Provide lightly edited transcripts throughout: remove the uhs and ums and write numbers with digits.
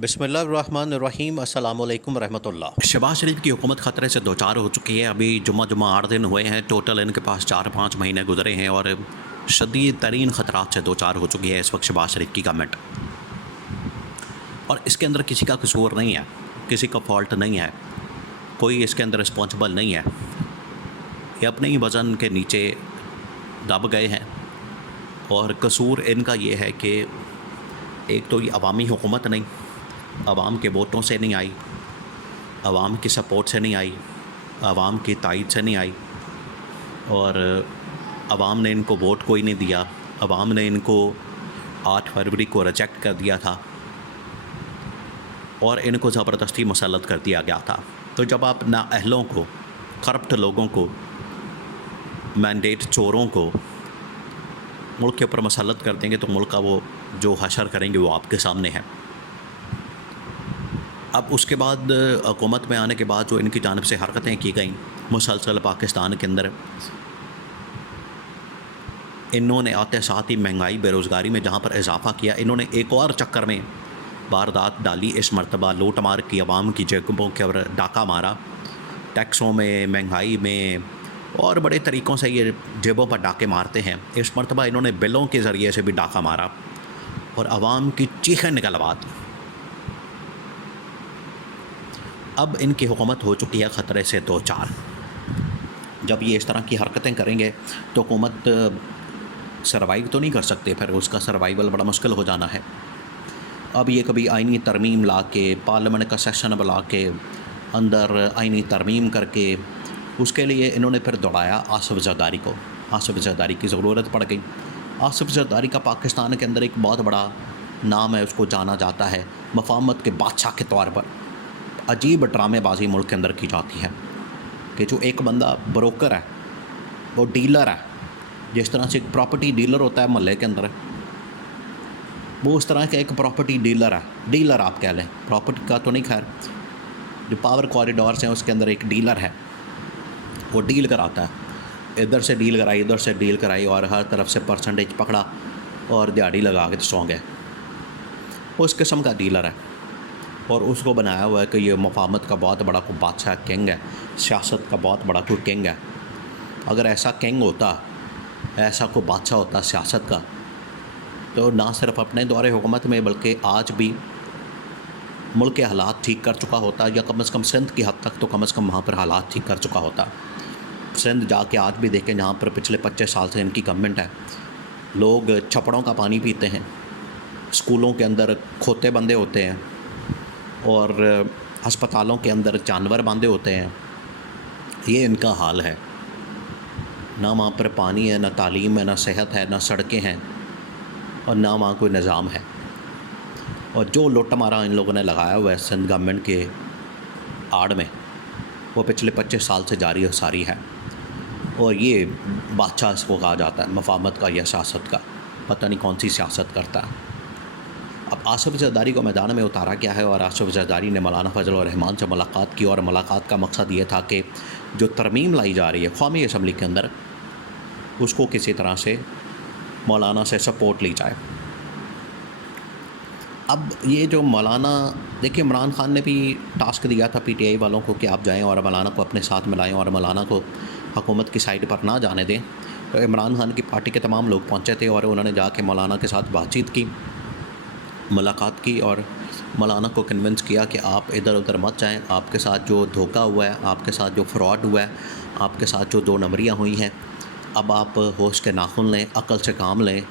बिस्मिल्लाहिर्रहमानिर्रहीम अस्सलामु अलैकुम रहमतुल्लाह। शहबाज शरीफ की हुकूमत ख़तरे से दो चार हो चुकी है। अभी जुम्मा 8 दिन हुए हैं, टोटल इनके पास 4-5 महीने गुजरे हैं और शदीद तरीन ख़तरात से दो चार हो चुकी है इस वक्त शहबाज शरीफ की गवर्नमेंट। और इसके अंदर किसी का कसूर नहीं है, किसी का फॉल्ट नहीं है, कोई इसके अंदर रिस्पॉन्सिबल नहीं है। ये अपने ही वज़न के नीचे दब गए हैं। और कसूर इनका ये है कि एक तो ये अवामी हुकूमत नहीं, अवाम के वोटों से नहीं आई, अवाम की सपोर्ट से नहीं आई, अवाम की तायद से नहीं आई, और अवाम ने इनको वोट कोई नहीं दिया। अवाम ने इनको 8 फरवरी को रिजेक्ट कर दिया था और इनको ज़बरदस्ती मुसल्लत कर दिया गया था। तो जब आप नाअहलों को, करप्ट लोगों को, मैंडेट चोरों को मुल्क के ऊपर मुसल्लत कर देंगे तो मुल्क का वो जो हशर करेंगे वो आपके सामने है। अब उसके बाद हुकूमत में आने के बाद जो इनकी जानिब से हरकतें की गई मुसलसल पाकिस्तान के अंदर, इन्होंने आते साथ ही महंगाई बेरोज़गारी में जहाँ पर इजाफ़ा किया, इन्होंने एक और चक्कर में वारदात डाली। इस मरतबा लूट मार की, अवाम की जेबों के ऊपर डाका मारा, टैक्सों में, महंगाई में, और बड़े तरीक़ों से ये जेबों पर डाके मारते हैं। इस मरतबा इन्होंने बिलों के ज़रिए से भी डाका मारा और अवाम की चीखें निकलवा दी। अब इनकी हुकूमत हो चुकी है ख़तरे से दो चार। जब ये इस तरह की हरकतें करेंगे तो हुकूमत सर्वाइव तो नहीं कर सकते, फिर उसका सर्वाइवल बड़ा मुश्किल हो जाना है। अब ये कभी आइनी तरमीम ला के, पार्लियामेंट का सेशन बुला के, अंदर आइनी तरमीम करके, उसके लिए इन्होंने फिर दौड़ाया आसिफ ज़रदारी को। आसिफ ज़रदारी की ज़रूरत पड़ गई। आसिफ ज़रदारी का पाकिस्तान के अंदर एक बहुत बड़ा नाम है, उसको जाना जाता है मफाहमत के बादशाह के तौर पर। अजीब ड्रामेबाजी मुल्क के अंदर की जाती है कि जो एक बंदा ब्रोकर है, वो डीलर है, जिस तरह से एक प्रॉपर्टी डीलर होता है महल्ले के अंदर, वो उस तरह का एक प्रॉपर्टी डीलर है। डीलर आप कह लें, प्रॉपर्टी का तो नहीं, खैर जो पावर कॉरिडोर्स हैं उसके अंदर एक डीलर है, वो डील कराता है। इधर से डील कराई, इधर से डील कराई, और हर तरफ से परसेंटेज पकड़ा और दिहाड़ी लगा के तो सौ गए। उस किस्म का डीलर है और उसको बनाया हुआ है कि ये मफाहमत का बहुत बड़ा कोई बादशाह, किंग है, सियासत का बहुत बड़ा कोई किंग है। अगर ऐसा किंग होता, ऐसा कोई बादशाह होता सियासत का, तो ना सिर्फ अपने दौरे हुकूमत में बल्कि आज भी मुल्क के हालात ठीक कर चुका होता, या कम से कम सिंध की हद तक तो कम से कम वहाँ पर हालात ठीक कर चुका होता। सिंध जाके आज भी देखें, जहाँ पर पिछले 25 साल से इनकी गवर्नमेंट है, लोग छपड़ों का पानी पीते हैं, स्कूलों के अंदर खोते बंदे होते हैं, और अस्पतालों के अंदर जानवर बांधे होते हैं। ये इनका हाल है। ना वहाँ पर पानी है, ना तालीम है, ना सेहत है, ना सड़कें हैं, और ना वहाँ कोई निज़ाम है। और जो लुट मारा इन लोगों ने लगाया हुआ है सिंध गवर्नमेंट के आड़ में, वो पिछले 25 साल से जारी और सारी है। और ये बादशाह इसको कहा जाता है, मफाहमत का या सियासत का, पता नहीं कौन सी सियासत करता है। अब आसिफ ज़रदारी को मैदान में उतारा गया है और आसिफ ज़रदारी ने मौलाना फजल और रहमान से मुलाकात की, और मुलाकात का मकसद ये था कि जो तरमीम लाई जा रही है कौमी असम्बली के अंदर, उसको किसी तरह से मौलाना से सपोर्ट ली जाए। अब ये जो मौलाना, देखिए इमरान खान ने भी टास्क दिया था PTI वालों को कि आप जाएं और मौलाना को अपने साथ मिलाएं और मौलाना को हुकूमत की साइड पर ना जाने दें। तो इमरान खान की पार्टी के तमाम लोग पहुंचे थे और उन्होंने जाके मौलाना के साथ बातचीत की, मुलाकात की, और मौलाना को कन्विंस किया कि आप इधर उधर मत जाएं। आपके साथ जो धोखा हुआ है, आपके साथ जो फ्रॉड हुआ है, आपके साथ जो 2 नंबरियाँ हुई हैं, अब आप होश के नाखून लें, अक्ल से काम लें,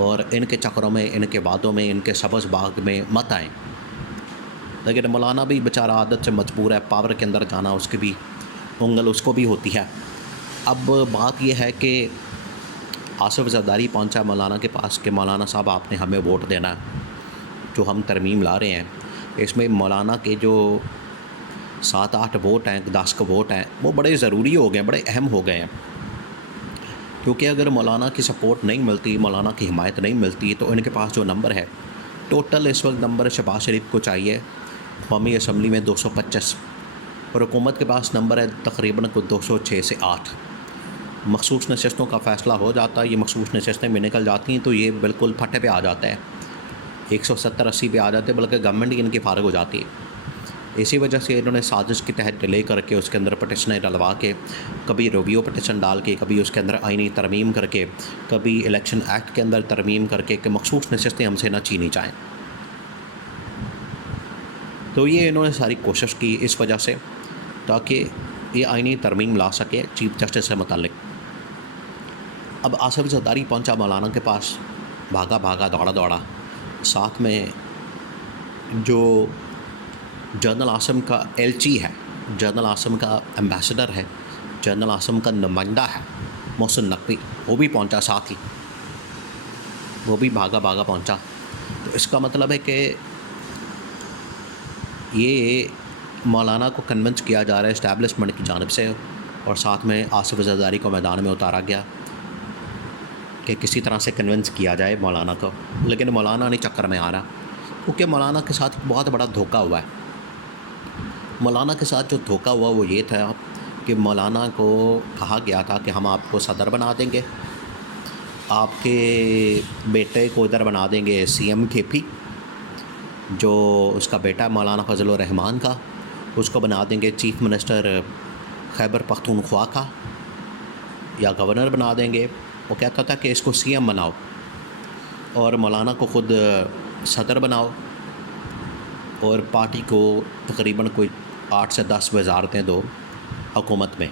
और इनके चक्करों में, इनके वादों में, इनके सब्ज़ बाग में मत आएँ। लेकिन मौलाना भी बेचारा आदत से मजबूर है, पावर के अंदर जाना उसकी भी उंगल उसको भी होती है। अब बात यह है कि आसिफ ज़रदारी पहुंचा मौलाना के पास कि मौलाना साहब आपने हमें वोट देना है, जो हम तरमीम ला रहे हैं इसमें मौलाना के जो 7-8 वोट हैं, 10 वोट हैं, वो बड़े ज़रूरी हो गए हैं, बड़े अहम हो गए हैं। क्योंकि अगर मौलाना की सपोर्ट नहीं मिलती, मौलाना की हिमायत नहीं मिलती, तो इनके पास जो नंबर है, टोटल इस वक्त नंबर शहबाज शरीफ को चाहिए कौमी असम्बली में 225, और हुकूमत के पास नंबर है तकरीबन को 206 से 8। मखसूस नशस्तों का फ़ैसला हो जाता है, ये मखसूस नशस्तें में निकल जाती हैं तो ये बिल्कुल फटे पे आ जाता है। 170-80 पे आ जाते, बल्कि गवर्नमेंट ही इनकी फारग हो जाती है। इसी वजह से इन्होंने साजिश के तहत डिले करके उसके अंदर पटिशनें डलवा के, कभी रिव्यू पटिशन डाल के, कभी उसके अंदर आईनी तरमीम करके, कभी इलेक्शन एक्ट के अंदर तरमीम करके कि मखसूस नशस्तें हमसे ना छीनी जाएँ। तो ये इन्होंने सारी कोशिश की इस वजह से, ताकि ये आईनी तरमीम ला सके चीफ जस्टिस से मुतालिक। अब आसिफ ज़रदारी पहुंचा मौलाना के पास, भागा भागा दौड़ा दौड़ा, साथ में जो जनरल आसिम का एलची है, जनरल आसिम का एम्बेसडर है, जनरल आसिम का नुमाइंदा है मोहसिन नकवी, वो भी पहुंचा साथ ही, वो भी भागा भागा पहुंचा। तो इसका मतलब है कि ये मौलाना को कन्विंस किया जा रहा है इस्टेब्लिशमेंट की जानिब से, और साथ में आसिफ ज़रदारी को मैदान में उतारा गया कि किसी तरह से कन्विंस किया जाए मौलाना को। लेकिन मौलाना नहीं चक्कर में आ रहा, क्योंकि मौलाना के साथ एक बहुत बड़ा धोखा हुआ है। मौलाना के साथ जो धोखा हुआ वो ये था कि मौलाना को कहा गया था कि हम आपको सदर बना देंगे, आपके बेटे को इधर बना देंगे CM KP, जो उसका बेटा मौलाना फजलुर रहमान का, उसको बना देंगे चीफ़ मिनिस्टर खैबर पख्तूनख्वा का, या गवर्नर बना देंगे। वो कहता था कि इसको CM बनाओ और मौलाना को ख़ुद सदर बनाओ, और पार्टी को तकरीबन कोई 8 से 10 वजारतें दो हुकूमत में,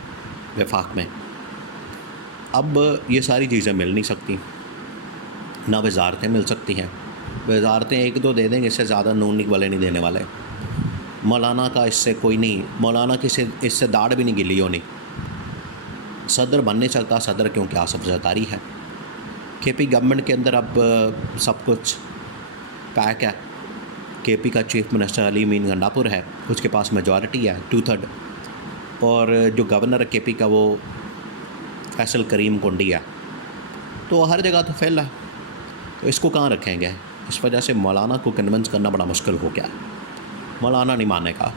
वफाक में। अब ये सारी चीज़ें मिल नहीं सकती, ना वजारतें मिल सकती हैं। वजारतें 1-2 दे देंगे, इससे ज़्यादा नून लीग वाले नहीं देने वाले। मौलाना का इससे कोई नहीं, मौलाना की इससे दाढ़ भी नहीं गिली होनी। सदर बन नहीं सकता सदर, क्योंकि आसिफ ज़रदारी है। KP गवर्नमेंट के अंदर अब सब कुछ पैक है। KP का chief minister Ali mean Gandapur है, उसके पास मेजॉरिटी है 2/3, और जो गवर्नर है KP का वो फैसल करीम कुंडी है। तो हर जगह तो फेल है, तो इसको कहाँ रखेंगे। इस वजह से मौलाना को कन्विंस करना बड़ा मुश्किल हो गया। मौलाना नहीं मानेगा।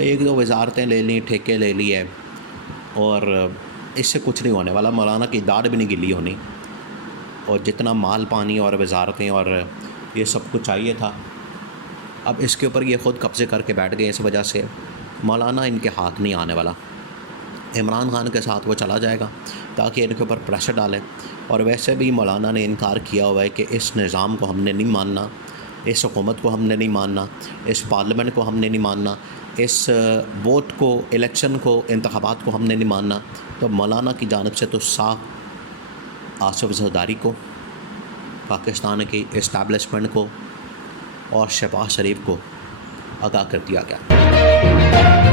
1-2 वजारतें ले ली, ठेके ले लिए, और इससे कुछ नहीं होने वाला। मौलाना की दाढ़ भी नहीं गिली होनी, और जितना माल पानी और वजारतें और ये सब कुछ चाहिए था, अब इसके ऊपर ये ख़ुद कब्ज़े करके बैठ गए। इस वजह से मौलाना इनके हाथ नहीं आने वाला। इमरान खान के साथ वो चला जाएगा ताकि इनके ऊपर प्रेशर डालें। और वैसे भी मौलाना ने इनकार किया हुआ है कि इस निज़ाम को हमने नहीं मानना, इस हुकूमत को हमने नहीं मानना, इस पार्लियामेंट को हमने नहीं मानना, इस वोट को, इलेक्शन को, इंतखाबात को हमने नहीं मानना। तो मौलाना की जानिब से तो साफ आसिफ ज़रदारी को, पाकिस्तान की इस्टेब्लिशमेंट को और शहबाज शरीफ को आगाह कर दिया गया।